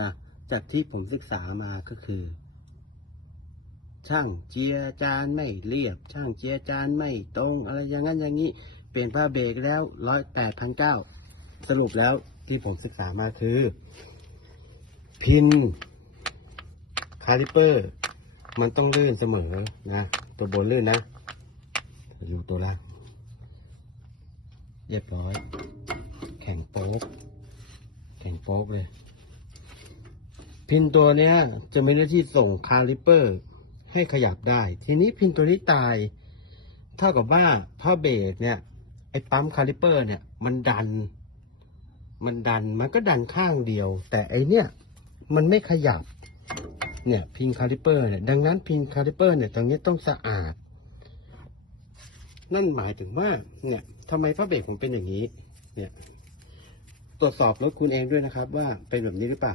นะจากที่ผมศึกษามาก็คือ ช่างเจียจานไม่เรียบ ช่างเจียจานไม่ตรง อะไรอย่างนั้นอย่างนี้ เปลี่ยนผ้าเบรกแล้วร้อยแปดพันเก้าสรุปแล้วที่ผมศึกษามาคือ พินคาลิเปอร์ มันต้องลื่นเสมอนะ ตัวบนลื่นนะ อยู่ตัวล่างเรียบร้อย แข็งโป๊กแข็งโป๊กเลย พินตัวเนี้ยจะมีหน้าที่ส่งคาลิเปอร์ ให้ขยับได้ ทีนี้พินตัวนี้ตาย เท่ากับว่าผ้าเบรกเนี่ยไอ้ปั๊มคาลิเปอร์เนี่ย มันดัน มันดันมันก็ดันข้างเดียว แต่ไอเนี่ยมันไม่ขยับ เนี่ยพินคาลิเปอร์เนี่ยดังนั้นพินคาลิเปอร์เนี่ยตรงนี้ต้องสะอาด นั่นหมายถึงว่า เนี่ยทำไมผ้าเบรกผมเป็นอย่างนี้ เนี่ย ตรวจสอบรถคุณเองด้วยนะครับ ว่าเป็นแบบนี้หรือเปล่า